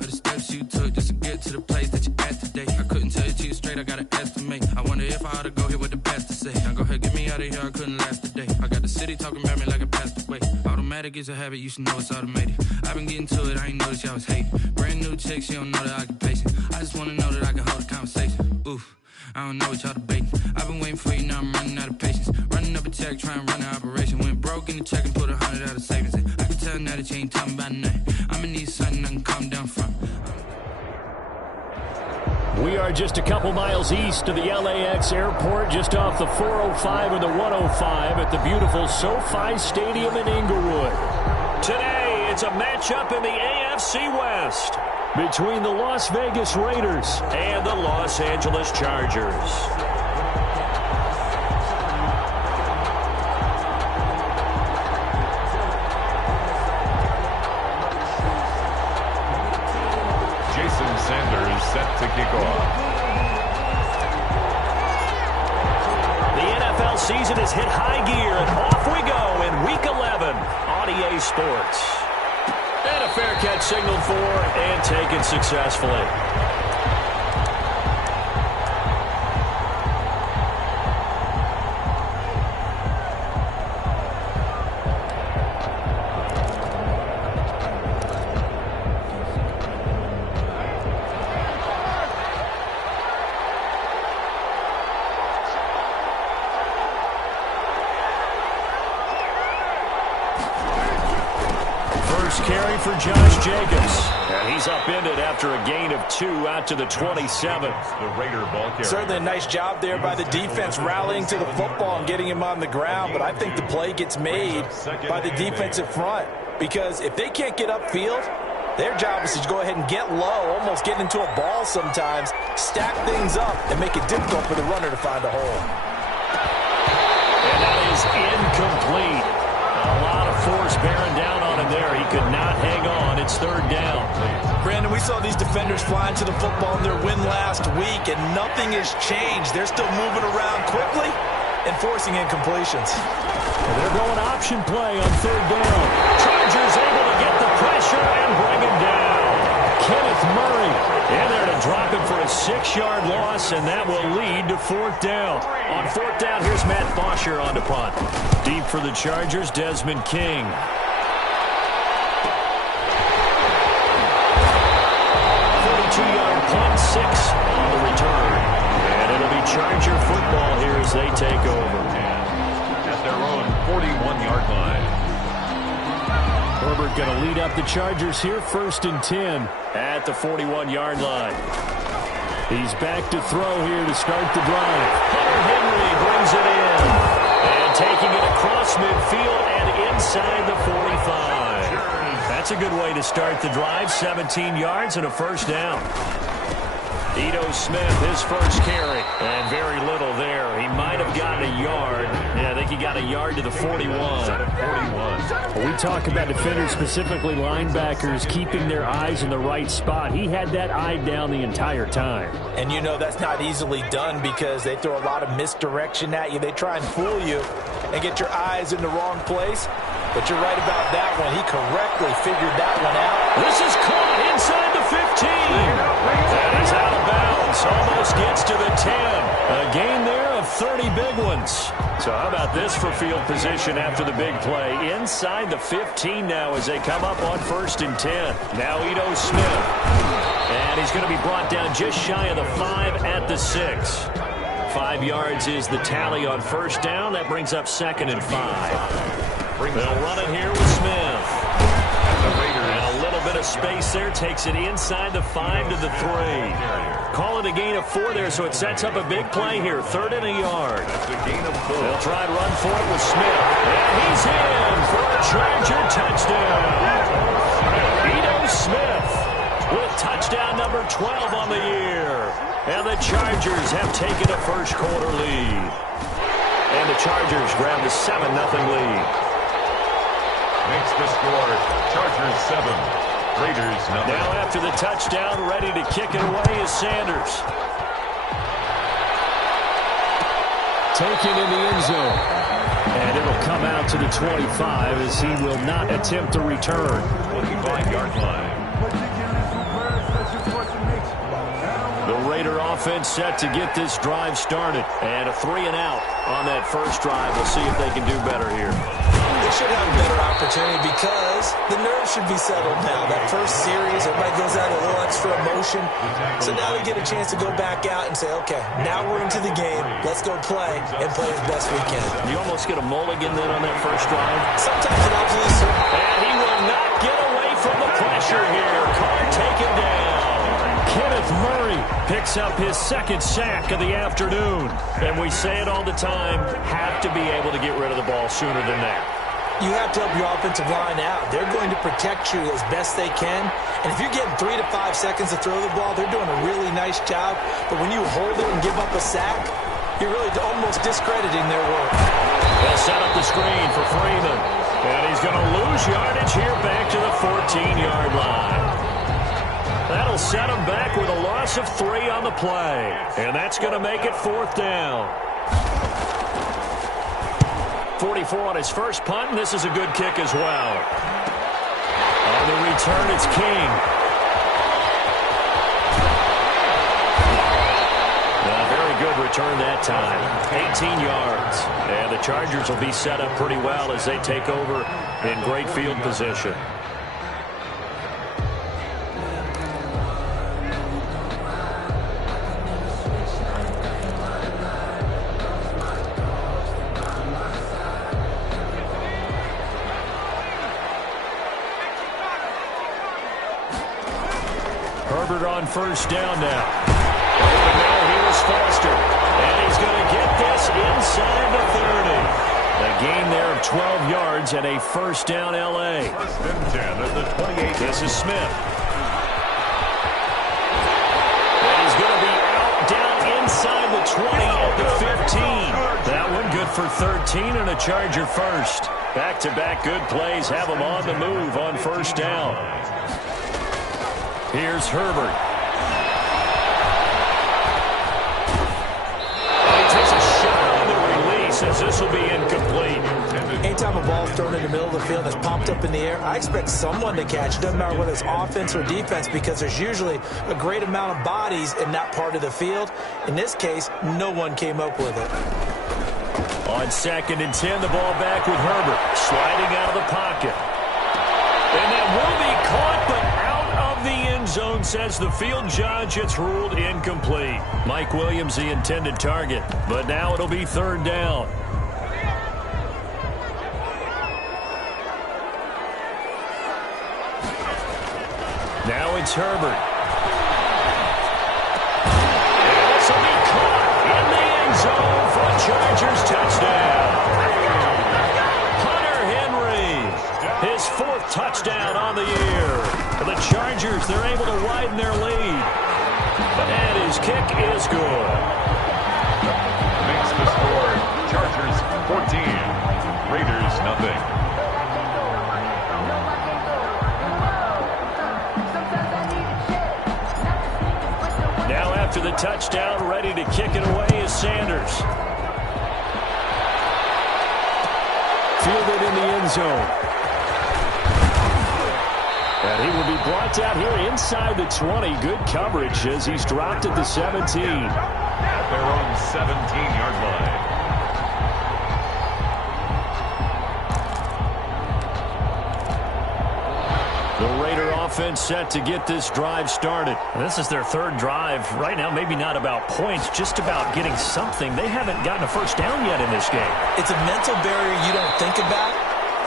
of the steps you took just to get to the place that you at today. I couldn't tell you to you straight, I gotta estimate. I wonder if I ought to go here with the best to say. Now go ahead, get me out of here, I couldn't last a day. I got the city talking about me like I passed away. Automatic is a habit, you should know it's automated. I've been getting to it, I ain't noticed y'all was hating. Brand new chick, she don't know the occupation. I just wanna know that I can hold a conversation. Oof, I don't know what y'all debating. I've been waiting for you, now I'm running out of patience. Running up a check, trying to run an operation. Went broke in the check and put 100 out of savings in. I can tell now that you ain't talking about nothing. I'ma need something I can calm down from. We are just a couple miles east of the LAX airport, just off the 405 and the 105 at the beautiful SoFi Stadium in Inglewood. Today, it's a matchup in the AFC West between the Las Vegas Raiders and the Los Angeles Chargers. Set to kick off. The NFL season has hit high gear, and off we go in Week 11 on EA Sports. And a fair catch signaled for and taken successfully. Carry for Josh Jacobs. And he's upended after a gain of 2 out to the 27. The Raider ball carrier. Certainly a nice job there by the defense rallying to the football and getting him on the ground. But I think the play gets made by the defensive front. Because if they can't get upfield, their job is to go ahead and get low, almost get into a ball sometimes, stack things up, and make it difficult for the runner to find a hole. And that is incomplete. A lot of force bearing down on him there. He could not hang on. It's third down. Brandon, we saw these defenders flying to the football in their win last week, and nothing has changed. They're still moving around quickly and forcing incompletions. Well, they're going option play on third down. Chargers able to get the pressure and bring him down. Kenneth Murray in there to drop him for a 6-yard loss, and that will lead to fourth down. On fourth down, here's Matt Bosher on to punt. Deep for the Chargers, Desmond King. 42-yard punt, 6 on the return. And it'll be Charger football here as they take over. At their own 41-yard line. Herbert going to lead up the Chargers here, 1st and 10 at the 41-yard line. He's back to throw here to start the drive. Hunter Henry brings it in. And taking it across midfield and inside the 45. That's a good way to start the drive. 17 yards and a first down. Ito Smith, his first carry. And very little there. He might have gotten a yard. Yeah, I think he got a yard to the 41. When we talk about defenders, specifically linebackers, keeping their eyes in the right spot. He had that eye down the entire time. And you know that's not easily done because they throw a lot of misdirection at you. They try and fool you and get your eyes in the wrong place. But you're right about that one. He correctly figured that one out. This is caught inside the 15. That is out of bounds. Almost gets to the 10. A gain there of 30 big ones. So how about this for field position after the big play? Inside the 15 now as they come up on 1st and 10. Now Ito Smith. And he's going to be brought down just shy of the 5 at the 6. 5 yards is the tally on first down. That brings up 2nd and 5. They'll run it here with Smith. And a little bit of space there. Takes it inside the 5 to the 3. Call it a gain of 4 there, so it sets up a big play here. 3rd and a yard. They'll try and run for it with Smith. And he's in for a Charger touchdown. Ito Smith with touchdown number 12 on the year. And the Chargers have taken a first-quarter lead. And the Chargers grab the 7-0 lead. Makes the score Chargers 7, Raiders 0. Now after the touchdown, ready to kick it away is Sanders. Taken in the end zone. And it'll come out to the 25 as he will not attempt to return. 25-yard line. Raider offense set to get this drive started. And a 3-and-out on that first drive. We'll see if they can do better here. They should have a better opportunity because the nerves should be settled now. That first series, everybody goes out a little extra emotion. So now we get a chance to go back out and say, okay, now we're into the game. Let's go play and play as best we can. You almost get a mulligan then on that first drive. Sometimes it absolutely certainly. And he will not get away from the pressure here. Carr taken down. Kenneth Murray picks up his second sack of the afternoon. And we say it all the time, have to be able to get rid of the ball sooner than that. You have to help your offensive line out. They're going to protect you as best they can. And if you're getting 3 to 5 seconds to throw the ball, they're doing a really nice job. But when you hold it and give up a sack, you're really almost discrediting their work. They'll set up the screen for Freeman. And he's going to lose yardage here back to the 14-yard line. That'll set him back with a loss of 3 on the play. And that's going to make it 4th down. 44 on his first punt, and this is a good kick as well. On the return, it's King. Very good return that time. 18 yards. And the Chargers will be set up pretty well as they take over in great field position. Herbert on first down now. And now here's Foster. And he's going to get this inside the 30. A gain there of 12 yards and a first down L.A. First and 10 at the 28. This is Smith. And he's going to be out down inside the 20 at the 15. That one good for 13 and a Charger first. Back-to-back good plays have him on the move on first down. Here's Herbert. And he takes a shot on the release as this will be incomplete. Anytime a ball's thrown in the middle of the field that's popped up in the air, I expect someone to catch. It doesn't matter whether it's offense or defense because there's usually a great amount of bodies in that part of the field. In this case, no one came up with it. On 2nd and 10, the ball back with Herbert. Sliding out of the pocket. And that will be caught, but out of the end zone, says the field judge. It's ruled incomplete. Mike Williams, the intended target. But now it'll be 3rd down. Now it's Herbert. And this will be caught in the end zone for a Chargers touchdown. Hunter Henry, his 4th touchdown on the year. For the Chargers, they're able to widen their lead. And his kick is good. Makes the score. Chargers 14. Raiders nothing. Now after the touchdown, ready to kick it away is Sanders. Fielded in the end zone. And he will be brought down here inside the 20. Good coverage as he's dropped at the 17. At their own 17-yard line. The Raider offense set to get this drive started. This is their 3rd drive. Right now, maybe not about points, just about getting something. They haven't gotten a first down yet in this game. It's a mental barrier you don't think about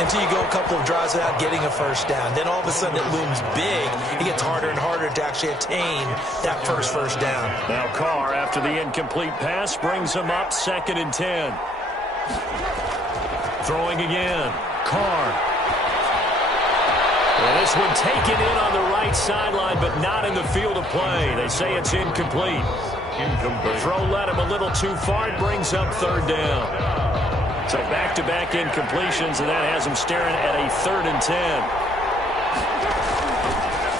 until you go a couple of drives without getting a first down. Then all of a sudden it looms big. It gets harder and harder to actually attain that first down. Now Carr, after the incomplete pass, brings him up 2nd and 10. Throwing again. Carr. Well, this one taken in on the right sideline, but not in the field of play. They say it's incomplete. The throw led him a little too far. It brings up 3rd down. So back-to-back incompletions, and that has him staring at a 3rd and 10.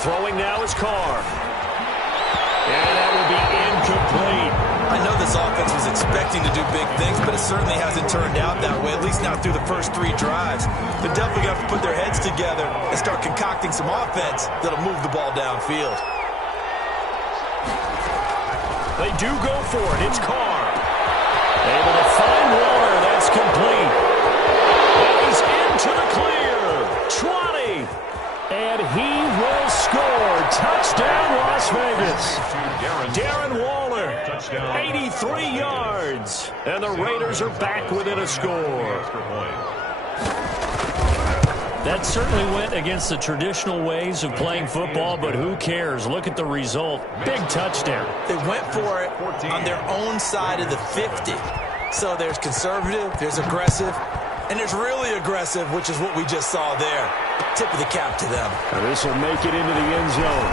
Throwing now is Carr. And that will be incomplete. I know this offense was expecting to do big things, but it certainly hasn't turned out that way, at least not through the first 3 drives. They're definitely going to have to put their heads together and start concocting some offense that'll move the ball downfield. They do go for it. It's Carr. Able to find Waller. That's complete. And he's into the clear. 20. And he will score. Touchdown, Las Vegas. Darren Waller, 83 yards. And the Raiders are back within a score. That certainly went against the traditional ways of playing football, but who cares? Look at the result. Big touchdown. They went for it on their own side of the 50. So there's conservative, there's aggressive, and there's really aggressive, which is what we just saw there. Tip of the cap to them. This will make it into the end zone.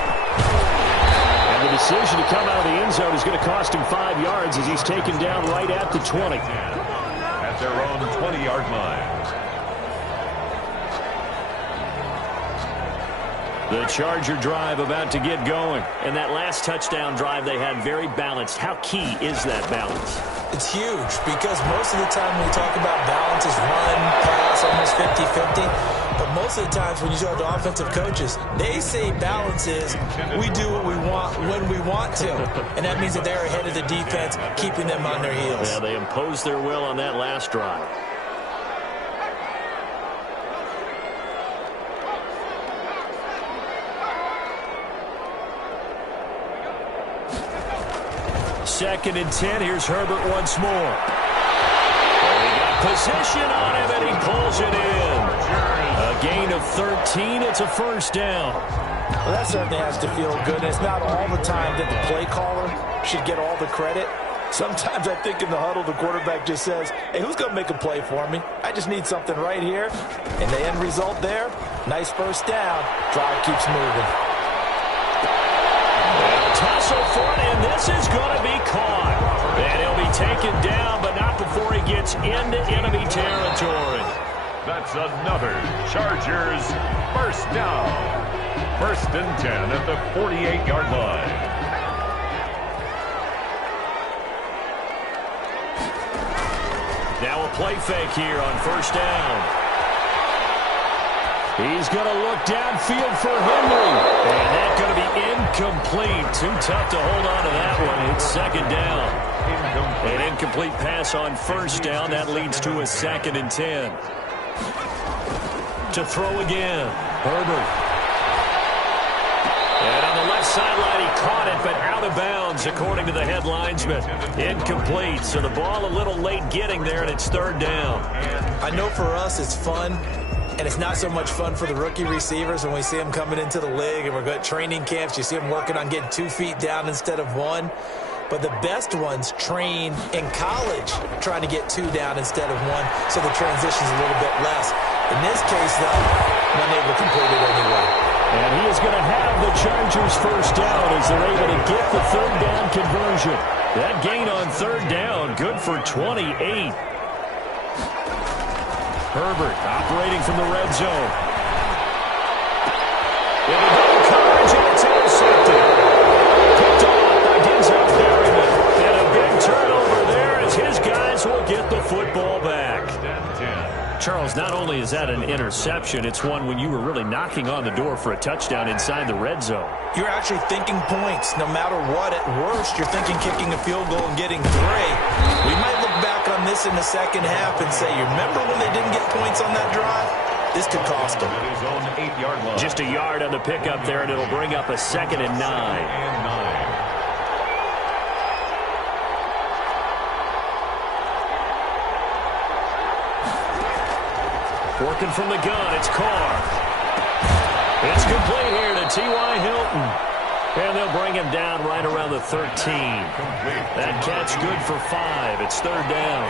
And the decision to come out of the end zone is going to cost him 5 yards as he's taken down right at the 20. At their own 20-yard line. The Charger drive about to get going. And that last touchdown drive they had very balanced. How key is that balance? It's huge because most of the time when we talk about balance is run, pass, almost 50-50. But most of the times when you talk to offensive coaches, they say balance is we do what we want when we want to. And that means that they're ahead of the defense, keeping them on their heels. Yeah, they imposed their will on that last drive. Second and 10. Here's Herbert once more. He got position on him, and he pulls it in. A gain of 13. It's a first down. Well, that certainly has to feel good. It's not all the time that the play caller should get all the credit. Sometimes I think in the huddle, the quarterback just says, hey, who's going to make a play for me? I just need something right here. And the end result there, nice first down. Drive keeps moving. Tussle for it, and this is going to be caught. And he'll be taken down, but not before he gets into enemy territory. That's another Chargers first down. First and 10 at the 48-yard line. Now a play fake here on first down. He's going to look downfield for Henry. And that's going to be incomplete. Too tough to hold on to that one. It's second down. An incomplete pass on first down. That leads to a second and 10. To throw again. Herbert. And on the left sideline, he caught it, but out of bounds, according to the head linesman. Incomplete. So the ball a little late getting there, and it's third down. I know for us it's fun. And it's not so much fun for the rookie receivers when we see them coming into the league and we're going to training camps. You see them working on getting 2 feet down instead of 1. But the best ones train in college trying to get 2 down instead of 1, so the transition's a little bit less. In this case, though, unable to complete it anyway. And he is going to have the Chargers first down as they're able to get the third down conversion. That gain on third down, good for 28. Herbert operating from the red zone. In the double coverage, and it's intercepted. Picked off by Denzel Perryman. And a big turnover there as his guys will get the football back. Charles, not only is that an interception, it's one when you were really knocking on the door for a touchdown inside the red zone. You're actually thinking points. No matter what, at worst, you're thinking kicking a field goal and getting 3. We might look back on this in the second half and say, you remember when they didn't get points on that drive? This could cost them. Just a yard on the pickup there, and it'll bring up a second and 9. Working from the gun, it's Carr. It's complete here to T.Y. Hilton. And they'll bring him down right around the 13. That catch good for 5. It's third down.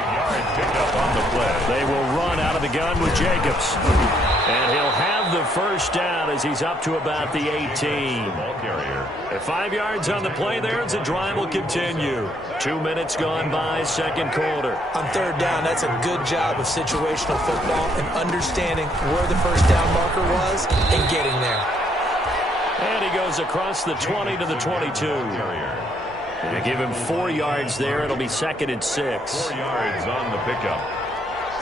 They will run out of the gun with Jacobs. And he'll have the first down as he's up to about the 18. At 5 yards on the play there, as the drive will continue. 2 minutes gone by, second quarter. On third down, that's a good job of situational football and understanding where the first down marker was and getting there. And he goes across the 20 to the 22. They give him 4 yards there. It'll be second and 6. 4 yards on the pickup.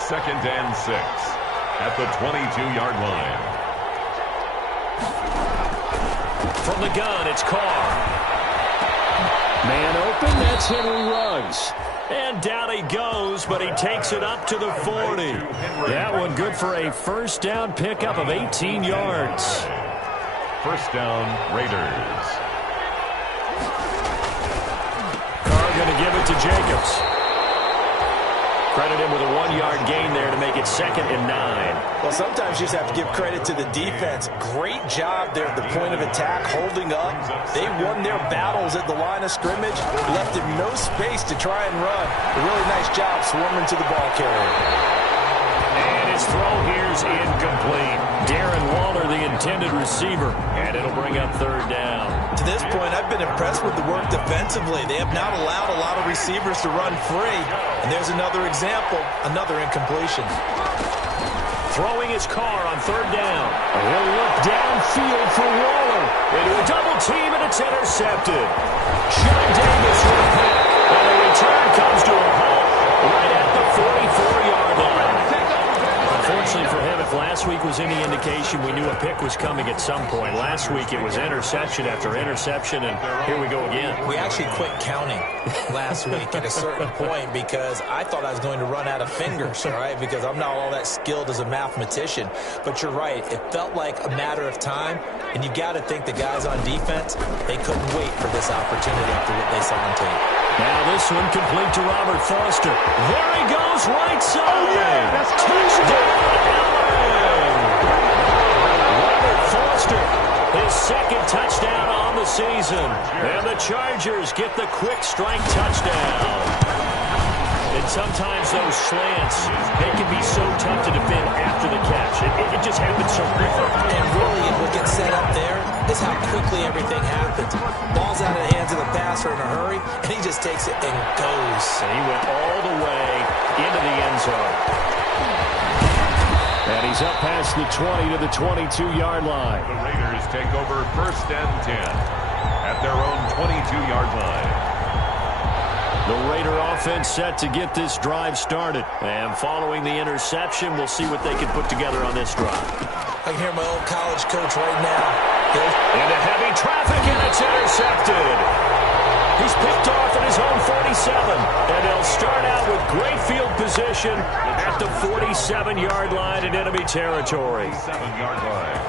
Second and 6 at the 22-yard line. From the gun, it's Carr. Man open. That's Henry Ruggs. And down he goes, but he takes it up to the 40. That one good for a first down pickup of 18 yards. First down, Raiders. Carr going to give it to Jacobs. Credit him with a 1-yard gain there to make it 2nd and 9. Well, sometimes you just have to give credit to the defense. Great job there at the point of attack, holding up. They won their battles at the line of scrimmage, left him no space to try and run. A really nice job swarming to the ball carrier. And his throw here's incomplete. Darren Waller, the intended receiver, and it'll bring up 3rd down. To this point, I've been impressed with the work defensively. They have not allowed a lot of receivers to run free. And there's another example, another incompletion. Throwing his Carr on 3rd down. He'll look downfield for Waller. Into a double team, and it's intercepted. John Davis with a pick. And the return comes to a halt right at the 44-yard line. Unfortunately for him, if last week was any indication, we knew a pick was coming at some point. Last week it was interception after interception, and here we go again. We actually quit counting last week at a certain point because I thought I was going to run out of fingers, all right, because I'm not all that skilled as a mathematician. But you're right. It felt like a matter of time, and you got to think the guys on defense, they couldn't wait for this opportunity after what they saw on tape. Now this one complete to Robert Foster. There he goes, right side. Oh, yeah, that's touchdown, Robert Foster, his 2nd touchdown on the season. And the Chargers get the quick strike touchdown. And sometimes those slants, they can be so tough to defend after the catch. It just happens so quickly. And really, what gets set up there is how quickly everything happens. Ball's out of the hands of the passer in a hurry, and he just takes it and goes. And he went all the way into the end zone. And he's up past the 20 to the 22-yard line. The Raiders take over 1st and 10 at their own 22-yard line. The Raider offense set to get this drive started. And following the interception, we'll see what they can put together on this drive. I can hear my old college coach right now. Into heavy traffic, and it's intercepted. He's picked off at his own 47. And they'll start out with great field position at the 47-yard line in enemy territory. 7-yard line.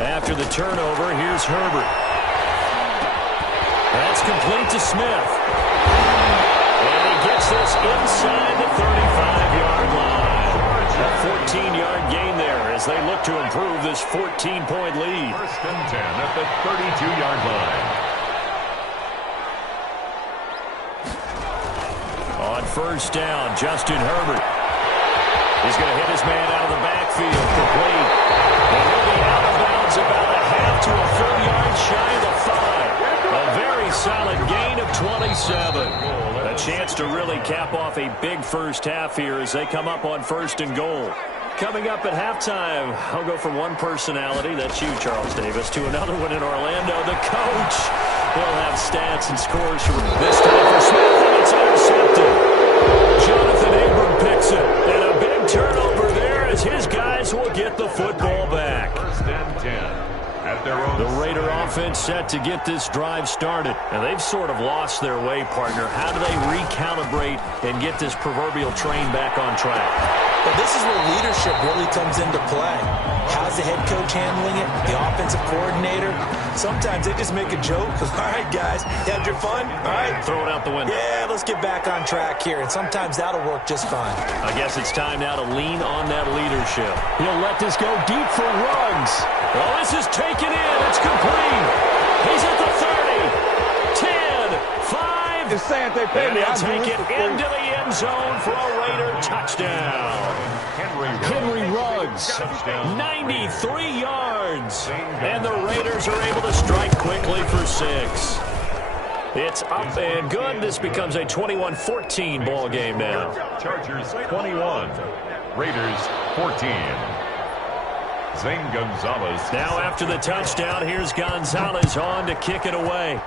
After the turnover, here's Herbert. That's complete to Smith. And he gets this inside the 35-yard line. A 14-yard gain there as they look to improve this 14-point lead. 1st and 10 at the 32-yard line. On 1st down, Justin Herbert. He's going to hit his man out of the backfield. Complete. And he'll be out of bounds about a half to a full yard shy of the 5. A very solid gain of 27. A chance to really cap off a big first half here as they come up on 1st and goal. Coming up at halftime, I'll go from one personality, that's you, Charles Davis, to another one in Orlando. The coach will have stats and scores from this time for Smith, and it's intercepted. Jonathan Abram picks it, and a big turnover there as his guys will get the football back. 1st and 10. The Raider offense set to get this drive started. And they've sort of lost their way, partner. How do they recalibrate and get this proverbial train back on track? Well, this is where leadership really comes into play. How's the head coach handling it? The offensive coordinator? Sometimes they just make a joke. All right, guys, you had your fun? All right. Throw it out the window. Yeah, let's get back on track here. And sometimes that'll work just fine. I guess it's time now to lean on that leadership. He'll let this go deep for Ruggs. Well, this is taken in. It's complete. He's at the 30, 10, 5. Just saying they pay me. I'll take it into the end zone for a Raider touchdown. Henry Ruggs, 93 yards. And the Raiders are able to strike quickly for 6. It's up and good. This becomes a 21-14 ball game now. Chargers 21, Raiders 14. Zane Gonzalez. Now after the touchdown, here's Gonzalez on to kick it away.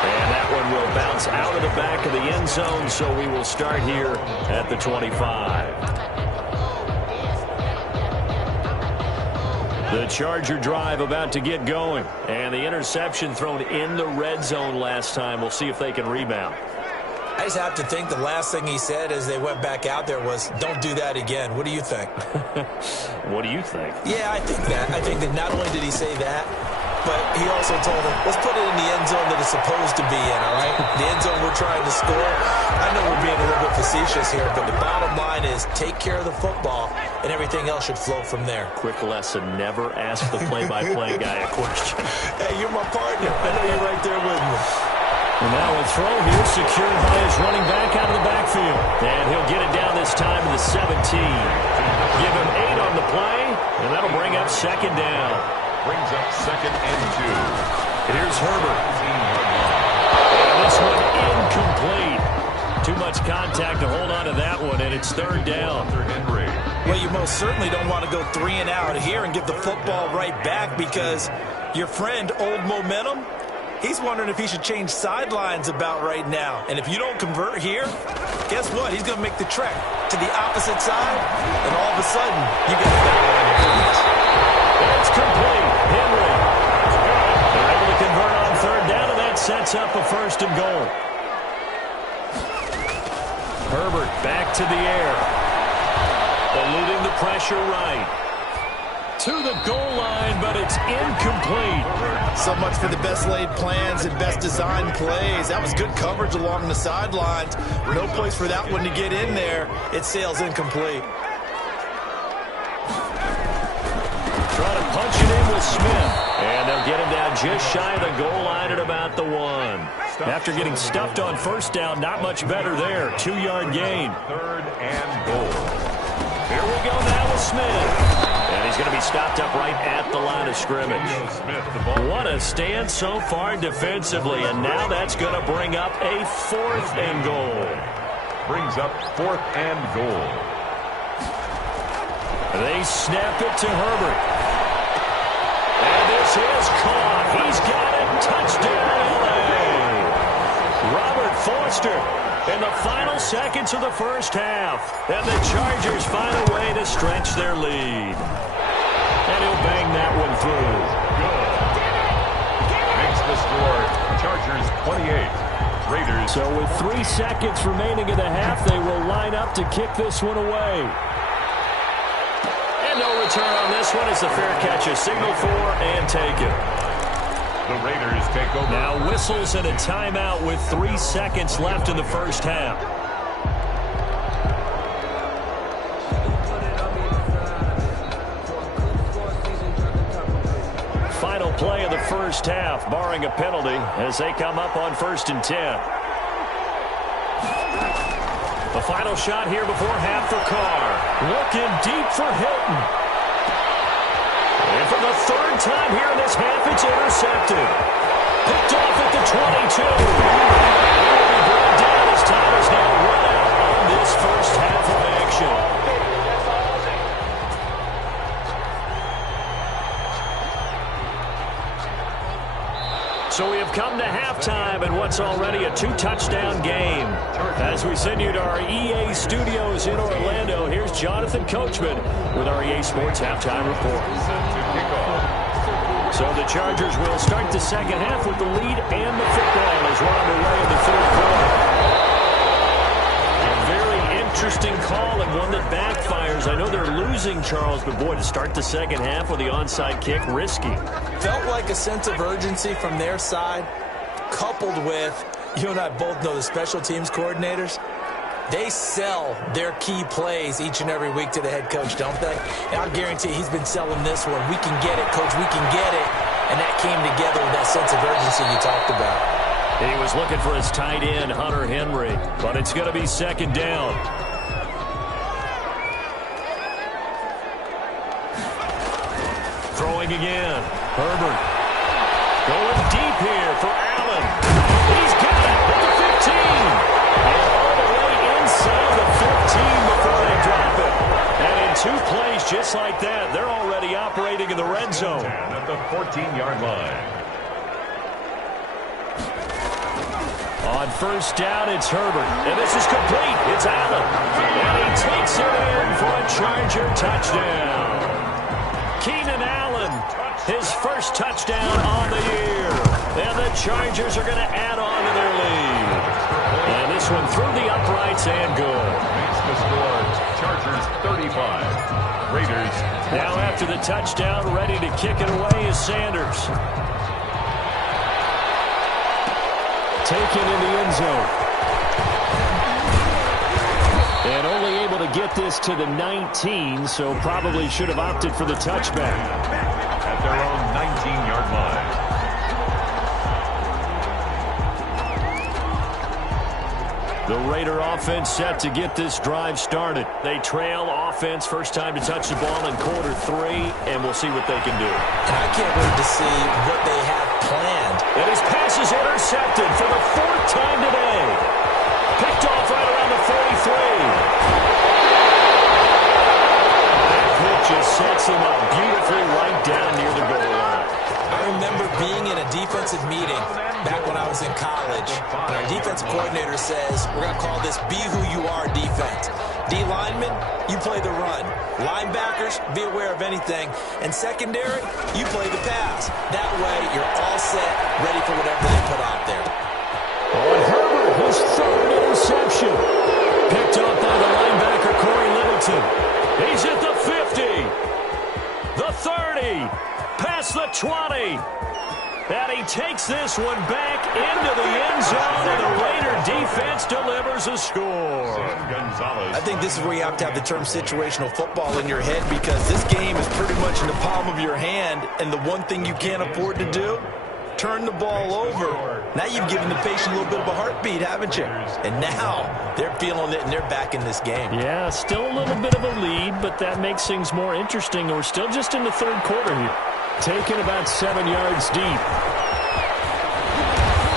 And that one will bounce out of the back of the end zone, so we will start here at the 25. The Charger drive about to get going. And the interception thrown in the red zone last time. We'll see if they can rebound. I just have to think the last thing he said as they went back out there was, don't do that again. What do you think? What do you think? Yeah, I think that. I think that not only did he say that, but he also told him, let's put it in the end zone that it's supposed to be in, all right? The end zone we're trying to score. I know we're being a little bit facetious here, but the bottom line is take care of the football, and everything else should flow from there. Quick lesson, never ask the play-by-play guy a question. Hey, you're my partner. I know you're right there with me. And now a throw here, secured by his running back out of the backfield. And he'll get it down this time to the 17. Give him 8 on the play, and that'll bring up second down. Brings up 2nd and 2. Here's Herbert. And this one incomplete. Too much contact to hold on to that one, and it's 3rd down. Well, you most certainly don't want to go 3 and out here and give the football right back because your friend, Old Momentum, he's wondering if he should change sidelines about right now. And if you don't convert here, guess what? He's going to make the trek to the opposite side, and all of a sudden, you get a foul on your hands. It's complete. Henry. They're able to convert on 3rd down, and that sets up a 1st and goal. Herbert back to the air. Eluding the pressure right. To the goal line, but it's incomplete. So much for the best laid plans and best designed plays. That was good coverage along the sidelines. No place for that one to get in there. It sails incomplete. Trying to punch it in with Smith. And they'll get him down just shy of the goal line at about the 1. After getting stuffed on 1st down, not much better there. 2-yard gain. 3rd and goal. Here we go now with Smith. And he's going to be stopped up right at the line of scrimmage. What a stand so far defensively. And now that's going to bring up a 4th and goal. Brings up 4th and goal. They snap it to Herbert. And this is caught. He's got it. Touchdown, LA. Robert Foster in the final seconds of the 1st half. And the Chargers find a way to stretch their lead. And he'll bang that one through. Good. Makes the score Chargers 28. Raiders. So with 3 seconds remaining in the half, they will line up to kick this one away. And no return on this one as the fair catch is signaled for and taken. The Raiders take over. Now whistles and a timeout with 3 seconds left in the 1st half. Final play of the 1st half, barring a penalty, as they come up on 1st and 10. The final shot here before half for Carr. Looking deep for Hilton. And for the 3rd time here in this half, it's intercepted. Picked off at the 22. It will be brought down as time is now run out on this 1st half of action. So we have come to halftime in what's already a 2-touchdown game. As we send you to our EA studios in Orlando, here's Jonathan Coachman with our EA Sports Halftime Report. So the Chargers will start the 2nd half with the lead and the football as we're underway in the 3rd quarter. A very interesting call and one that backfires. I know they're losing, Charles, but boy, to start the 2nd half with the onside kick, risky. Felt like a sense of urgency from their side, coupled with, you and I both know the special teams coordinators, they sell their key plays each and every week to the head coach, don't they? And I'll guarantee he's been selling this one. We can get it, coach, we can get it. And that came together with that sense of urgency you talked about. He was looking for his tight end, Hunter Henry, but it's going to be 2nd down. Throwing again. Herbert. Going deep here for Allen. He's got it at the 15. And all the way inside the 15 before they drop it. And in 2 plays just like that, they're already operating in the red zone. At the 14-yard line. On 1st down, it's Herbert. And this is complete. It's Allen. And he takes it in for a Charger touchdown. Keenan Allen his first touchdown on the year. And the Chargers are going to add on to their lead. And this one through the uprights and good. Makes the score Chargers 35. Raiders 20. Now after the touchdown, ready to kick it away is Sanders. Taken in the end zone. And only able to get this to the 19, so probably should have opted for the touchback. At their own 19-yard line. The Raider offense set to get this drive started. They trail offense, first time to touch the ball in quarter 3, and we'll see what they can do. And I can't wait to see what they have planned. And his pass is intercepted for the 4th time today. Picked off right around the 43. That pitch just sets him up beautifully right down near the goal line. I remember being in a defensive meeting back when I was in college, and our defensive coordinator says, we're going to call this Be Who You Are defense. D linemen, you play the run. Linebackers, be aware of anything. And secondary, you play the pass. That way, you're all set, ready for whatever they put out there. On Herbert, his 3rd interception. Picked up by the linebacker, Corey Littleton. He's at the 50, the 30, past the 20. And he takes this one back into the end zone, and the Raider defense delivers a score. I think this is where you have to have the term situational football in your head, because this game is pretty much in the palm of your hand, and the one thing you can't afford to do, turn the ball over. Now you've given the patient a little bit of a heartbeat, haven't you? And now they're feeling it, and they're back in this game. Yeah, still a little bit of a lead, but that makes things more interesting. We're still just in the 3rd quarter here. Taken about 7 yards deep.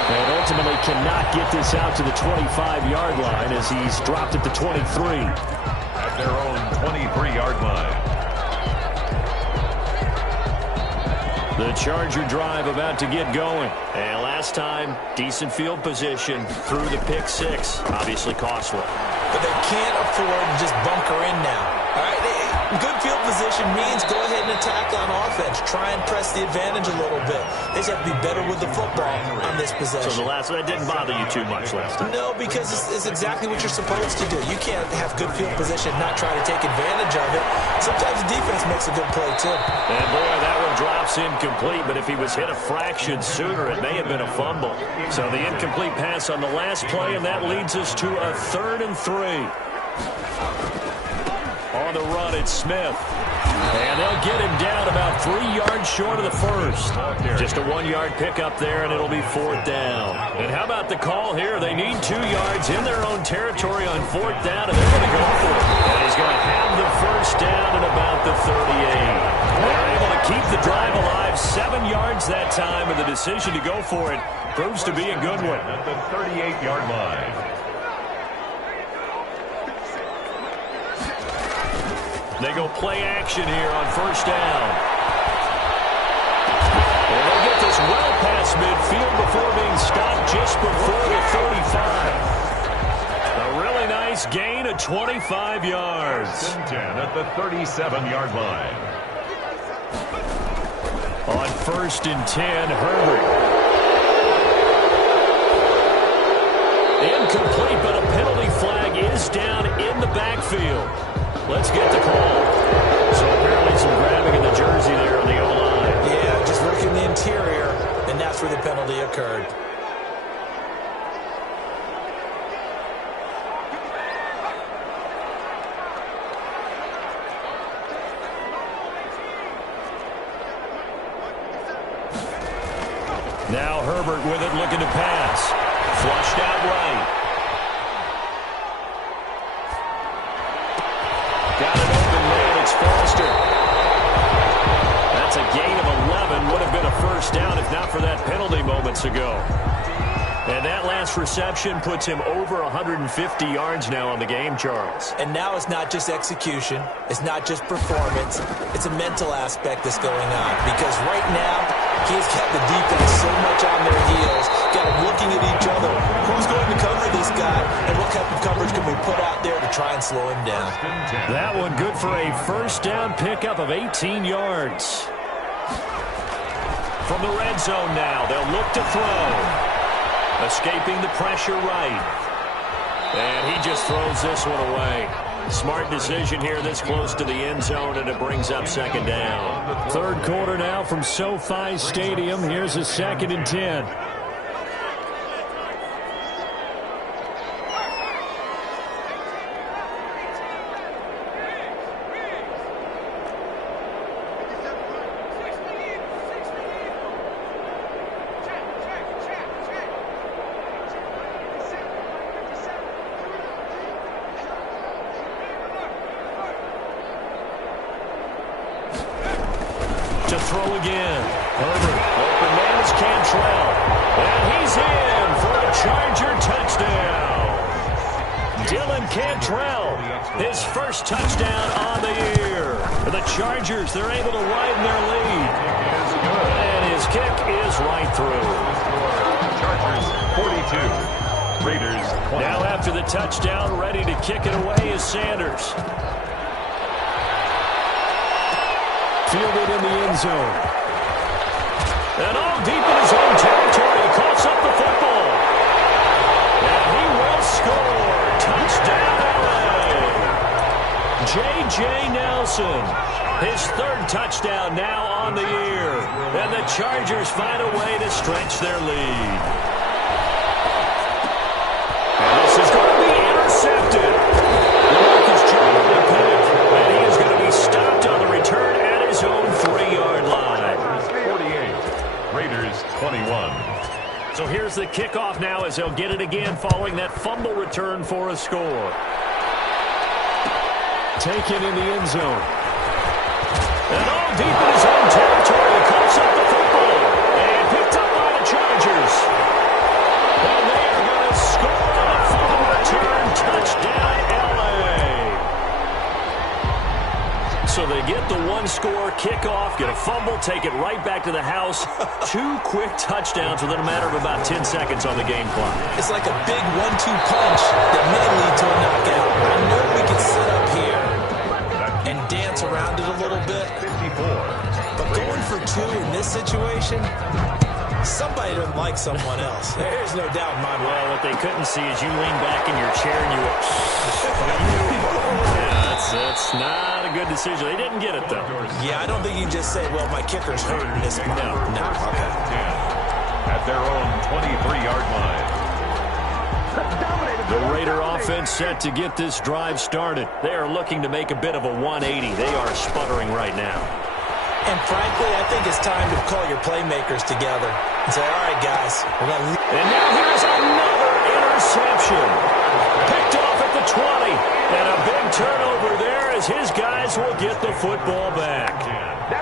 And ultimately cannot get this out to the 25-yard line as he's dropped at the 23. At their own 23-yard line. The Charger drive about to get going. And last time, decent field position through the pick 6. Obviously costly. But they can't afford to just bunker in now. All right, good field position means go ahead and attack on offense. Try and press the advantage a little bit. They just have to be better with the football on this possession. So that didn't bother you too much last time? No, because it's exactly what you're supposed to do. You can't have good field position and not try to take advantage of it. Sometimes the defense makes a good play, too. And, boy, that one drops incomplete, but if he was hit a fraction sooner, it may have been a fumble. So the incomplete pass on the last play, and that leads us to a 3rd and 3. On the run, it's Smith. And they'll get him down about 3 yards short of the 1st. Just a 1-yard pickup there, and it'll be 4th down. And how about the call here? They need 2 yards in their own territory on 4th down, and they're going to go for it. And he's going to have the 1st down at about the 38. They're able to keep the drive alive 7 yards that time, and the decision to go for it proves to be a good one. At the 38-yard line. They go play action here on 1st down. And they'll get this well past midfield before being stopped just before the 35. A really nice gain of 25 yards. 10 at the 37-yard line. On 1st and 10, Herbert. Incomplete, but a penalty flag is down in the backfield. Let's get the call. So apparently some grabbing in the jersey there on the O-line. Yeah, just working the interior, and that's where the penalty occurred. Now Herbert with it, looking to pass. Flushed out right. Got an open man, it's Foster. That's a gain of 11. Would have been a 1st down if not for that penalty moments ago. And that last reception puts him over 150 yards now on the game, Charles. And now it's not just execution. It's not just performance. It's a mental aspect that's going on. Because right now, he's got the defense so much on their heels, got them looking at each other. Who's going to cover this guy, and what type of coverage can we put out there to try and slow him down? That one good for a 1st down pickup of 18 yards. From the red zone now, they'll look to throw. Escaping the pressure right. And he just throws this one away. Smart decision here this close to the end zone, and it brings up second down. Third quarter now from SoFi Stadium. Here's a 2nd and 10. To throw again. Herbert. Open man is Cantrell. And he's in for a Charger touchdown. Dylan Cantrell, his first touchdown on the year. For the Chargers, they're able to widen their lead. And his kick is right through. Chargers 42. Raiders 20. Now after the touchdown, ready to kick it away is Sanders. Fielded in the end zone. And all deep in his own territory. He coughs up the football. And he will score. Touchdown, LA. J.J. Nelson. His 3rd touchdown now on the year. And the Chargers find a way to stretch their lead. And this is going to be intercepted. Marcus Jones pick. And he is going to be stopped on the return at his own 3-yard line. 48. Raiders 21. So here's the kickoff now as they'll get it again following that fumble return for a score. Taken in the end zone. And all deep in his own territory. He coughs up the football. And picked up by the Chargers. And they are going to score on a fumble return. Touchdown, LA. So they get the 1-score kickoff, get a fumble, take it right back to the house. 2 quick touchdowns within a matter of about 10 seconds on the game clock. It's like a big 1-2 punch that may lead to a knockout. I know we can sit up here and dance around it a little bit, 54. but going for 2 in this situation, somebody doesn't like someone else. There's no doubt in my mind. Well, what they couldn't see is you lean back in your chair and you went, yeah, that's not a good decision. They didn't get it, though. Yeah, I don't think you can just say, well, my kicker's hurt in this spot. No. Okay. 10 at their own 23-yard line. The Raider offense set to get this drive started. They are looking to make a bit of a 180. They are sputtering right now. And frankly, I think it's time to call your playmakers together and say, all right, guys, we're going to... And now here's another interception. Picked off at the 20. And a big turnover there as his guys will get the football back.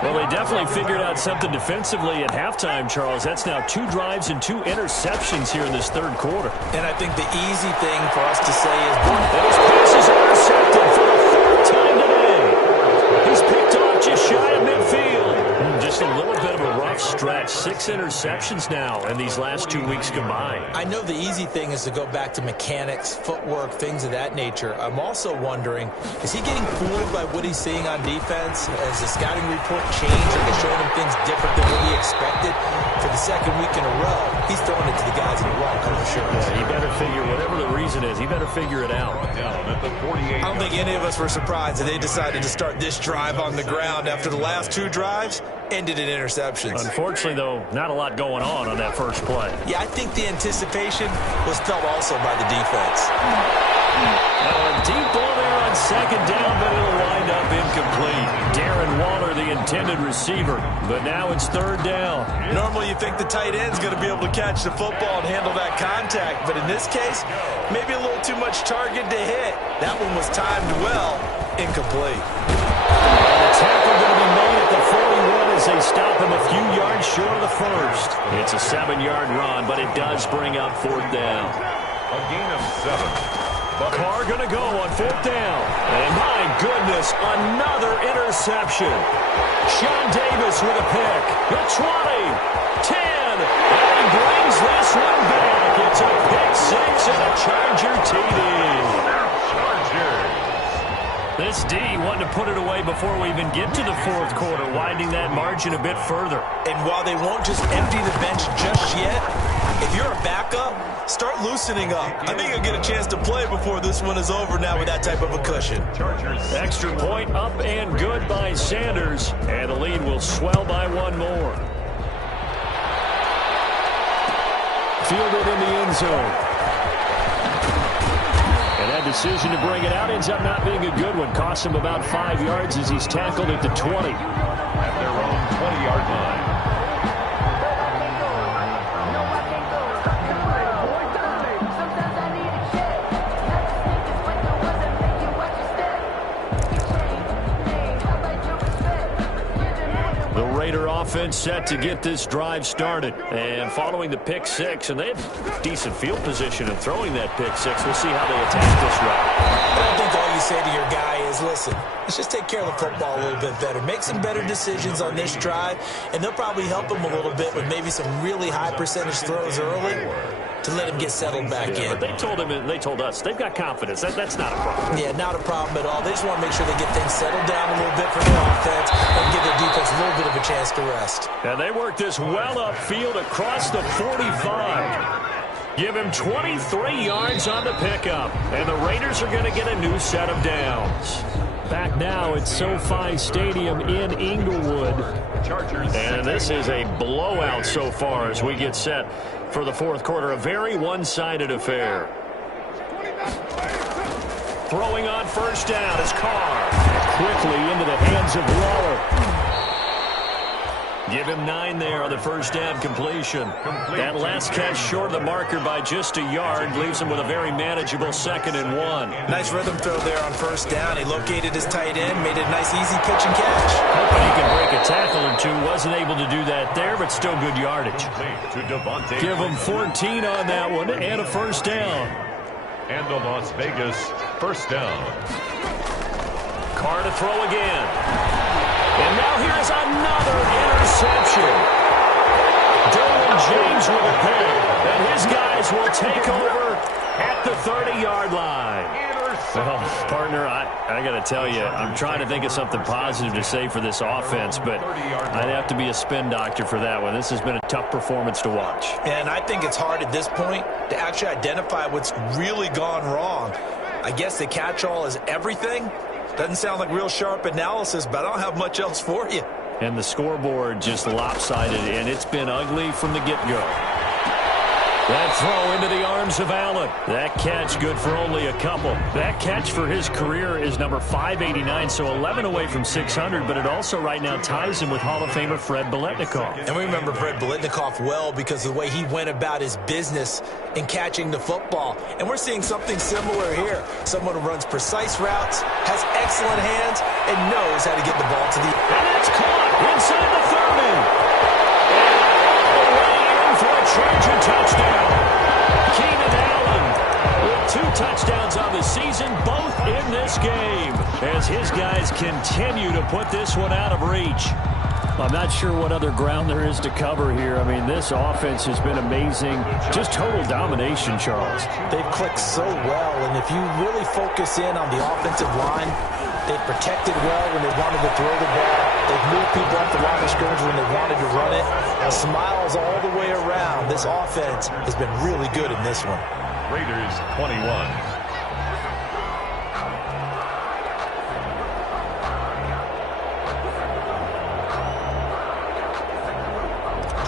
Well, they definitely figured out something defensively at halftime, Charles. That's now 2 drives and 2 interceptions here in this 3rd quarter. And I think the easy thing for us to say is... And his pass is intercepted for the 3rd time today. He's picked off just shy of midfield. Just a little bit of a rough stretch. 6 interceptions now in these last 2 weeks combined. I know the easy thing is to go back to mechanics, footwork, things of that nature. I'm also wondering, is he getting fooled by what he's seeing on defense? Has the scouting report changed? Are they showing him things different than what he expected? For the 2nd week in a row, he's throwing it to the guys in the wrong color shirts. Yeah, he better figure, whatever the reason is, he better figure it out. Down at the 48. I don't think any of us were surprised that they decided to start this drive on the ground after the last 2 drives ended in interceptions. Unfortunately, though, not a lot going on that first play. Yeah, I think the anticipation was felt also by the defense. Now a deep ball there on 2nd down, but it'll wind up incomplete. Darren Waller, the intended receiver, but now it's 3rd down. Normally you think the tight end's going to be able to catch the football and handle that contact, but in this case, maybe a little too much target to hit. That one was timed well, incomplete. The tackle going to be made at the 41 as they stop him a few yards short of the first. It's a 7-yard run, but it does bring up 4th down. A gain of 7. Carr going to go on 4th down. And my goodness, another interception. Sean Davis with a pick. The 20, 10, and he brings this one back. It's a pick 6 and a Charger TD. Chargers. This D wanting to put it away before we even get to the fourth quarter, widening that margin a bit further. And while they won't just empty the bench just yet, if you're a backup, start loosening up. I think you'll get a chance to play before this one is over now with that type of a cushion. Extra point up and good by Sanders, and the lead will swell by one more. Fielded in the end zone. And that decision to bring it out ends up not being a good one. Costs him about 5 yards as he's tackled at the 20. At their own 20-yard line. Offense set to get this drive started. And following the pick six, and they have decent field position in throwing that pick six. We'll see how they attack this route. I think all you say to your guy is, listen, let's just take care of the football a little bit better. Make some better decisions on this drive, and they'll probably help him a little bit with maybe some really high percentage throws early to let him get settled back in. But they told him, and they told us, they've got confidence. That's not a problem. Yeah, not a problem at all. They just want to make sure they get things settled down a little bit for their offense and give their defense a little bit of a chance to rest. And they work this well upfield across the 45. Give him 23 yards on the pickup. And the Raiders are going to get a new set of downs. Back now at SoFi Stadium in Inglewood. And this is a blowout so far as we get set for the fourth quarter. A very one-sided affair. Throwing on first down is Carr. Quickly into the hands of Waller. Give him 9 there on the first down completion. That last catch short of the marker by just a yard leaves him with a very manageable 2nd and 1. Nice rhythm throw there on first down. He located his tight end, made it a nice easy catch and catch. Hoping he can break a tackle or two. Wasn't able to do that there, but still good yardage. Give him 14 on that one and a first down. And the Las Vegas first down. Carr to throw again. And now here's another interception. Derwin James with a pick. And his guys will take over at the 30-yard line. Well, partner, I got to tell you, I'm trying to think of something positive to say for this offense, but I'd have to be a spin doctor for that one. This has been a tough performance to watch. And I think it's hard at this point to actually identify what's really gone wrong. I guess the catch-all is everything. Doesn't sound like real sharp analysis, but I don't have much else for you. And the scoreboard just lopsided, and it's been ugly from the get-go. That throw into the arms of Allen. That catch good for only a couple. That catch for his career is number 589, so 11 away from 600, but it also right now ties him with Hall of Famer Fred Biletnikoff. And we remember Fred Biletnikoff well because of the way he went about his business in catching the football. And we're seeing something similar here. Someone who runs precise routes, has excellent hands, and knows how to get the ball to the... And it's caught inside the 30. For a Trojan touchdown. Keenan Allen with 2 touchdowns on the season, both in this game, as his guys continue to put this one out of reach. I'm not sure what other ground there is to cover here. I mean, this offense has been amazing. Just total domination, Charles. They've clicked so well, and if you really focus in on the offensive line, they've protected well when they wanted to throw the ball. They've moved people off the line of scrimmage when they wanted to run it. Smiles all the way around. This offense has been really good in this one. Raiders 21.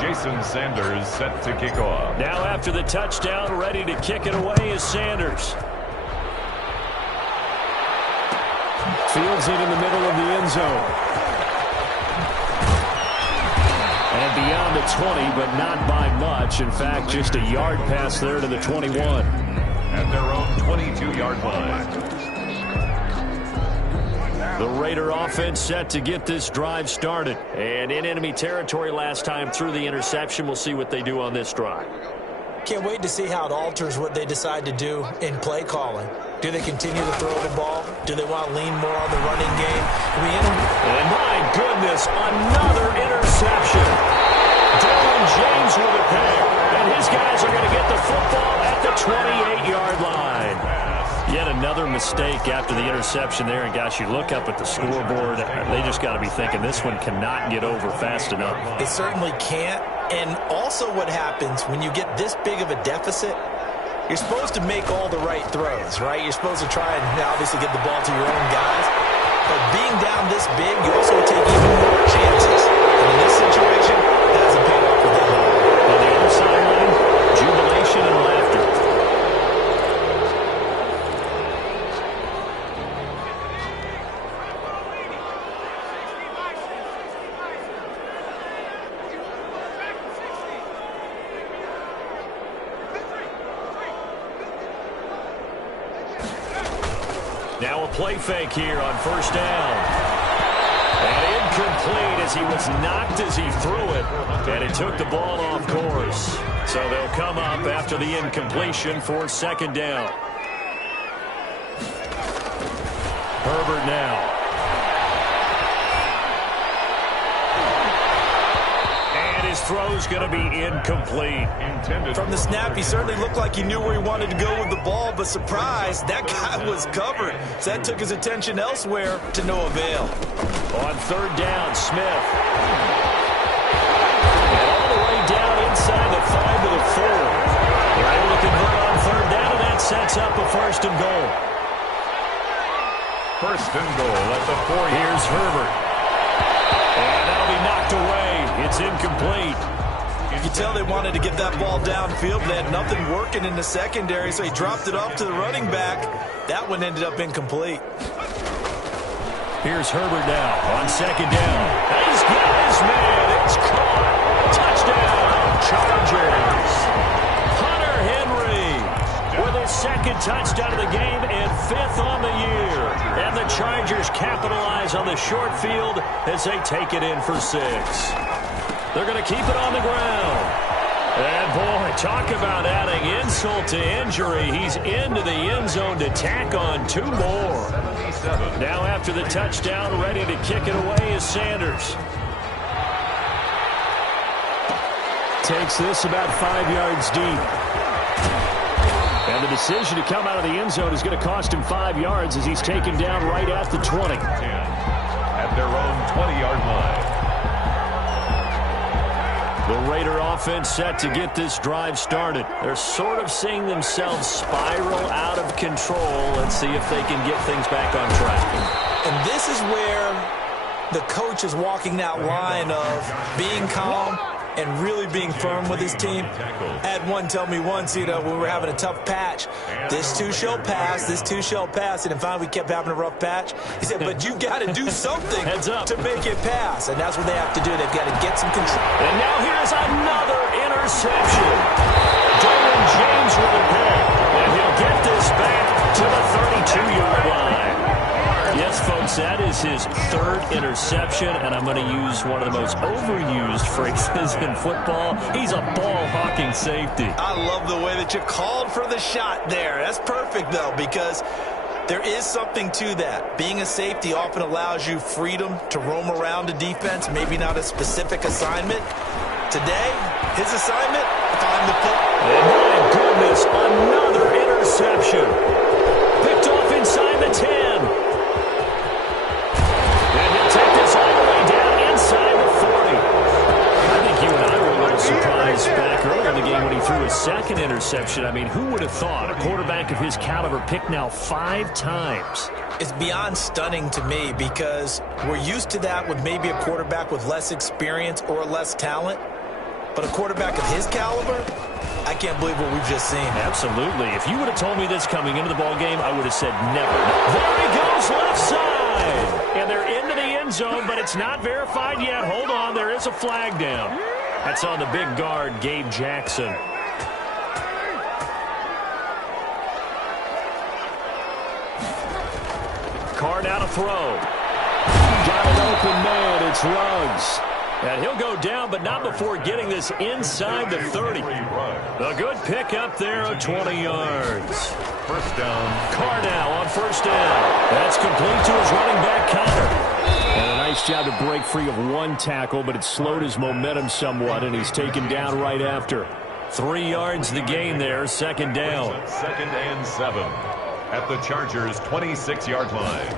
Jason Sanders set to kick off. Now after the touchdown, ready to kick it away is Sanders. Fields it in the middle of the end zone. And beyond the 20, but not by much. In fact, just a yard pass there to the 21. At their own 22-yard line. The Raider offense set to get this drive started. And in enemy territory last time through the interception. We'll see what they do on this drive. Can't wait to see how it alters what they decide to do in play calling. Do they continue to throw the ball? Do they want to lean more on the running game? And my goodness, another interception. Derwin James with a pick. And his guys are going to get the football at the 28-yard line. Yet another mistake after the interception there. And, gosh, you look up at the scoreboard. They just got to be thinking this one cannot get over fast enough. It certainly can't. And also what happens when you get this big of a deficit, you're supposed to make all the right throws, right? You're supposed to try and obviously get the ball to your own guys. But being down this big, you also take even more chances. And in this situation, that hasn't paid off with them. On the other sideline, jubilation and laughter. Now a play fake here on first down. And incomplete as he was knocked as he threw it. And it took the ball off course. So they'll come up after the incompletion for second down. Herbert now. His throw's going to be incomplete. From the snap, he certainly looked like he knew where he wanted to go with the ball, but surprise, that guy was covered. So that took his attention elsewhere to no avail. On third down, Smith. And all the way down inside the 5 to the 4. They're able to convert on third down, and that sets up a first and goal. First and goal at the 4. Here's Herbert. And that'll be knocked away. It's incomplete. You can tell they wanted to get that ball downfield. They had nothing working in the secondary, so he dropped it off to the running back. That one ended up incomplete. Here's Herbert now on second down. He's got his man. It's caught. Touchdown, Chargers. Hunter Henry with his second touchdown of the game and 5th on the year. And the Chargers capitalize on the short field as they take it in for 6. They're going to keep it on the ground. And, boy, talk about adding insult to injury. He's into the end zone to tack on 2 more. Now after the touchdown, ready to kick it away is Sanders. Takes this about 5 yards deep. And the decision to come out of the end zone is going to cost him 5 yards as he's taken down right at the 20. At their own 20-yard line. The Raider offense set to get this drive started. They're sort of seeing themselves spiral out of control. Let's see if they can get things back on track. And this is where the coach is walking that line of being calm and really being firm with his team. I had one tell me once, when we were having a tough patch, this too shall pass, this too shall pass. And finally we kept having a rough patch. He said, but you got to do something to make it pass. And that's what they have to do. They've got to get some control. And now here's another interception. Derwin James with a pick. And he'll get this back to the 32-yard line. Yes, folks, that is his 3rd interception, and I'm going to use one of the most overused phrases in football. He's a ball-hawking safety. I love the way that you called for the shot there. That's perfect, though, because there is something to that. Being a safety often allows you freedom to roam around a defense, maybe not a specific assignment. Today, his assignment, find the pull. And my goodness, another interception. Picked off inside the 10. Take this all the way down inside the 40. I think you and I were a little surprised back earlier in the game when he threw his 2nd interception. I mean, who would have thought a quarterback of his caliber picked now 5 times? It's beyond stunning to me because we're used to that with maybe a quarterback with less experience or less talent. But a quarterback of his caliber, I can't believe what we've just seen. Absolutely. If you would have told me this coming into the ballgame, I would have said never. There he goes, left side. And they're into the end zone, but it's not verified yet. Hold on, there is a flag down. That's on the big guard, Gabe Jackson. Carr now to throw. Got an open man, it's Ruggs. And he'll go down, but not before getting this inside the 30. A good pick up there of 20 yards. First down. Carr now on first down. That's complete to his running back, Connor. And a nice job to break free of one tackle, but it slowed his momentum somewhat, and he's taken down right after. 3 yards the gain there, second down. 2nd and 7. at the Chargers' 26-yard line.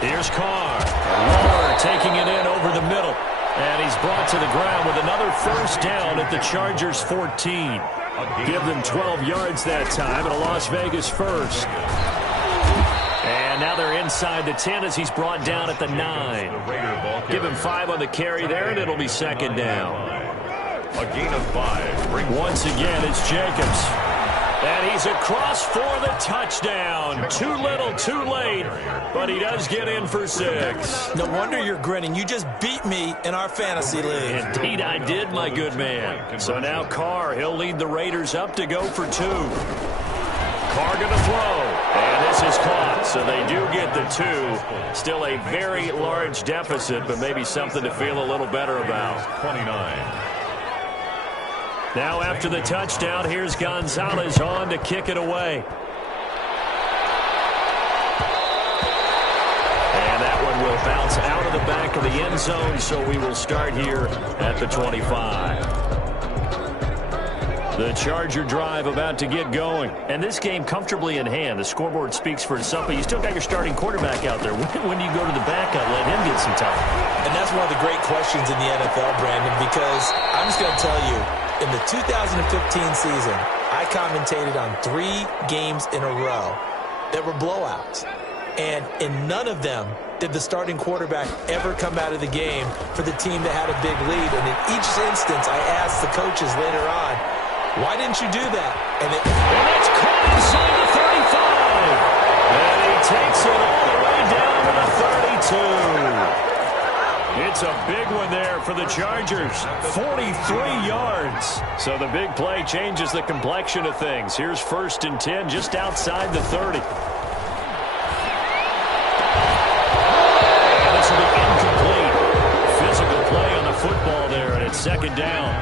Here's Carr. Waller taking it in over the middle. And he's brought to the ground with another first down at the Chargers' 14. Give them 12 yards that time and a Las Vegas first. And now they're inside the 10 as he's brought down at the 9. Give him 5 on the carry there, and it'll be second down. A gain of 5. Once again, it's Jacobs. And he's across for the touchdown. Too little, too late, but he does get in for 6. No wonder you're grinning. You just beat me in our fantasy league. Indeed I did, my good man. So now Carr, he'll lead the Raiders up to go for 2. Carr going to throw, and this is caught, so they do get the 2. Still a very large deficit, but maybe something to feel a little better about. 29. Now after the touchdown, here's Gonzalez on to kick it away. And that one will bounce out of the back of the end zone, so we will start here at the 25. The Charger drive about to get going. And this game comfortably in hand. The scoreboard speaks for itself, but you still got your starting quarterback out there. When do you go to the backup, let him get some time? And that's one of the great questions in the NFL, Brandon, because I'm just going to tell you, in the 2015 season, I commentated on 3 games in a row that were blowouts. And in none of them did the starting quarterback ever come out of the game for the team that had a big lead. And in each instance, I asked the coaches later on, why didn't you do that? And it's caught inside the 35. And he takes it all the way down to the 32. It's a big one there for the Chargers. 43 yards. So the big play changes the complexion of things. Here's 1st and 10 just outside the 30. And this will be incomplete. Physical play on the football there, and it's 2nd down.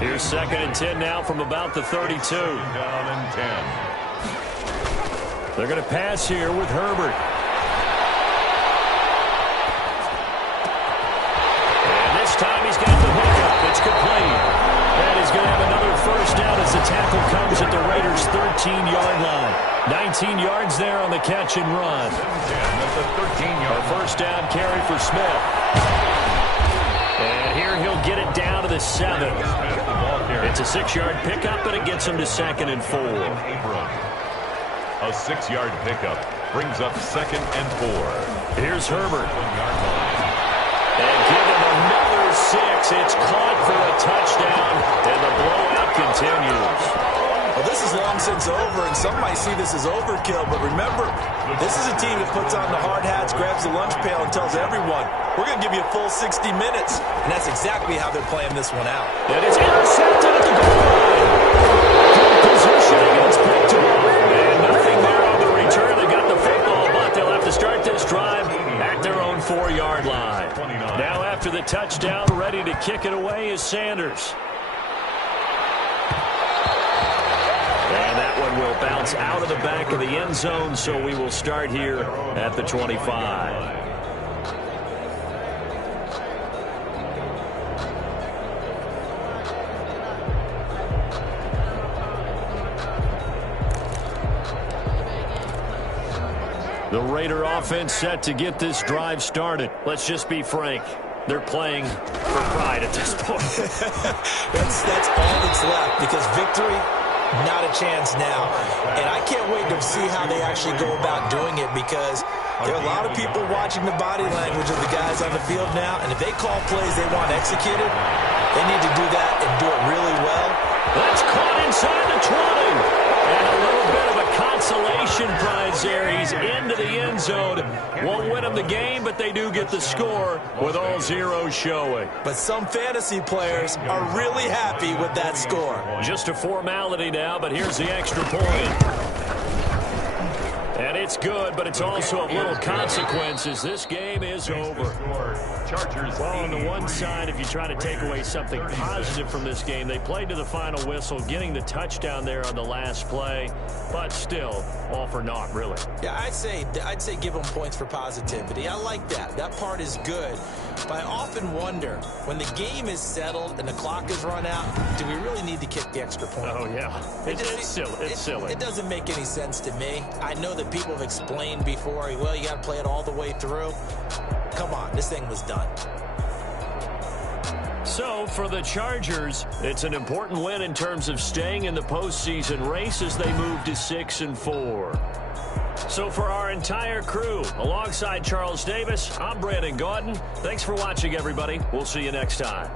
Here's 2nd and 10 now from about the 32. Down and 10. They're going to pass here with Herbert. Time he's got the hookup. It's complete. And he's going to have another first down as the tackle comes at the Raiders' 13-yard line. 19 yards there on the catch and run. At the 13-yard first down carry for Smith. And here he'll get it down to the 7. It's a 6-yard pickup, and it gets him to 2nd and 4. A 6-yard pickup brings up 2nd and 4. Here's Herbert. And give him another 6. It's caught for a touchdown, and the blowout continues. Well, this is long since over, and some might see this as overkill, but remember, this is a team that puts on the hard hats, grabs the lunch pail, and tells everyone, we're going to give you a full 60 minutes, and that's exactly how they're playing this one out. And it's intercepted at the goal line. Good positioning, and it's picked up. And nothing there on the return. They got the football, but they'll have to start this drive at their own 4-yard line. Now after the touchdown, ready to kick it away is Sanders. And that one will bounce out of the back of the end zone, so we will start here at the 25. The Raider offense set to get this drive started. Let's just be frank. They're playing for pride at this point. that's all that's left, because victory, not a chance now. And I can't wait to see how they actually go about doing it, because there are a lot of people watching the body language of the guys on the field now, and if they call plays they want executed, they need to do that and do it really well. That's caught inside the 20. And a little bit of a consolation prize there. He's into the end zone. Won't win them the game, but they do get the score with all zeros showing. But some fantasy players are really happy with that score. Just a formality now, but here's the extra point. And it's good, but it's also of little consequences. This game is over. Well, on the one side, if you try to take away something positive from this game, they played to the final whistle, getting the touchdown there on the last play, but still, all for naught, really. Yeah, I'd say give them points for positivity. I like that. That part is good. But I often wonder, when the game is settled and the clock is run out, do we really need to kick the extra point? Oh, yeah. It's silly. It's silly. It doesn't make any sense to me. I know that people have explained before, well, you got to play it all the way through. Come on, this thing was done. So, for the Chargers, it's an important win in terms of staying in the postseason race as they move to 6-4. So for our entire crew, alongside Charles Davis, I'm Brandon Gaudin. Thanks for watching, everybody. We'll see you next time.